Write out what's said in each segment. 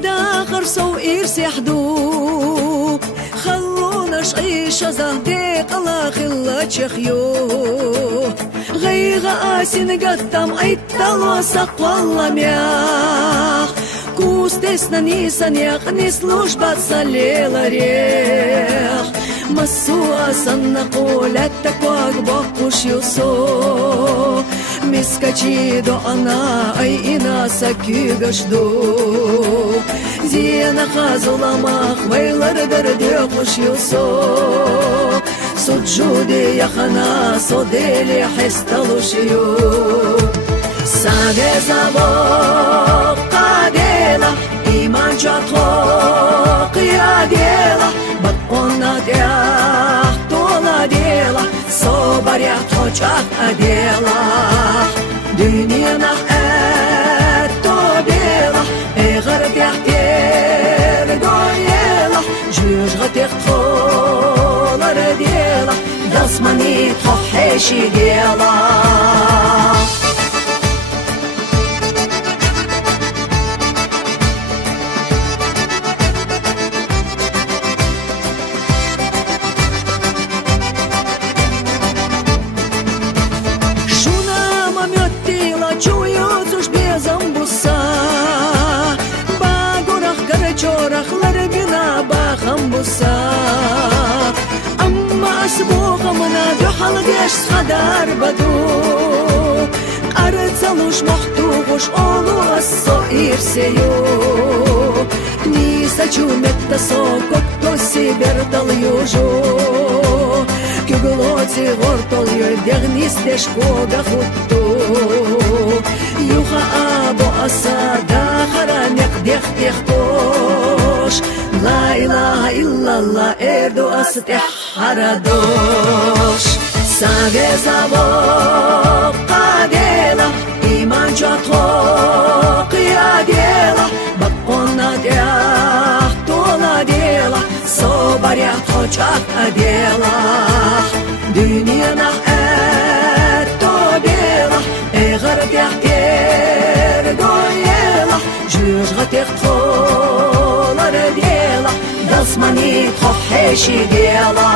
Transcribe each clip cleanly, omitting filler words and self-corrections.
صدا خرصو إرسي حدو خلونا شعيش زهديق الله خلا تشخيو غيغا آسين قدام عيدتال وسق والله مياخ كوستسنا نيسان يقني سلوجبات سليل ريخ مسوء سنقول التكواك بقوش يوسو مسكتشيدو أنا أي إنا سكي قشدو زينا خازولا ماخ ويلر دردي قوش يوسو سجودي يا خنا صديلي حستلوشيو ساقي زبوق قاديلا إيمان جاتوق يا ديلا بقونا دياح طولا ديلا صبر يا توجاك أديلا دنيا نحقات طوبيلا إغر بيحتير دويلا جوج غتيق طولا رديلا داسماني تحيشي ديلا Чуют уж безом буса Багурах гарачорах ларбина бахам буса Амма асбуха мана дюхалгеш схадар баду Арцалуш махтугуш олу ассо ирсею Ниса чуметта сокок то сибер дал южу Кюглоти гортол йойдегнис дешкога хутту Юха або асада харанек дех техтош لا إله إلا الله إردو أستح حردوش ساقي زبوق قاديلا إيمان جاتوق يا ديلا بقونا دياح طولا ديلا صبر يا توجاك أديلا دنيا نحقات طوبيلا إغر بيحتير دويلا جوج غتيق طولا رديلا داسماني تحيشي ديلا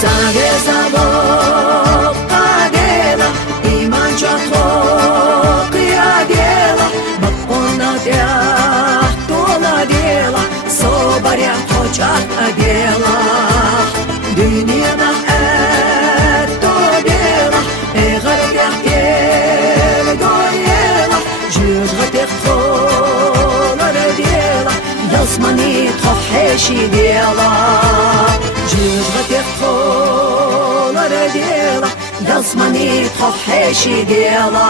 ساقي زبوق قاديلا إيمان جاتوق يا ديلا بقونا دياح طولا ديلا صبر يا توجاك أديلا دنيا نحقات طوبيلا إغر بيحتير دويلا جوج غتيق طولا رديلا داسماني تحيشي ديلا جوج غتيق طولا رديلا داسماني تحيشي ديلا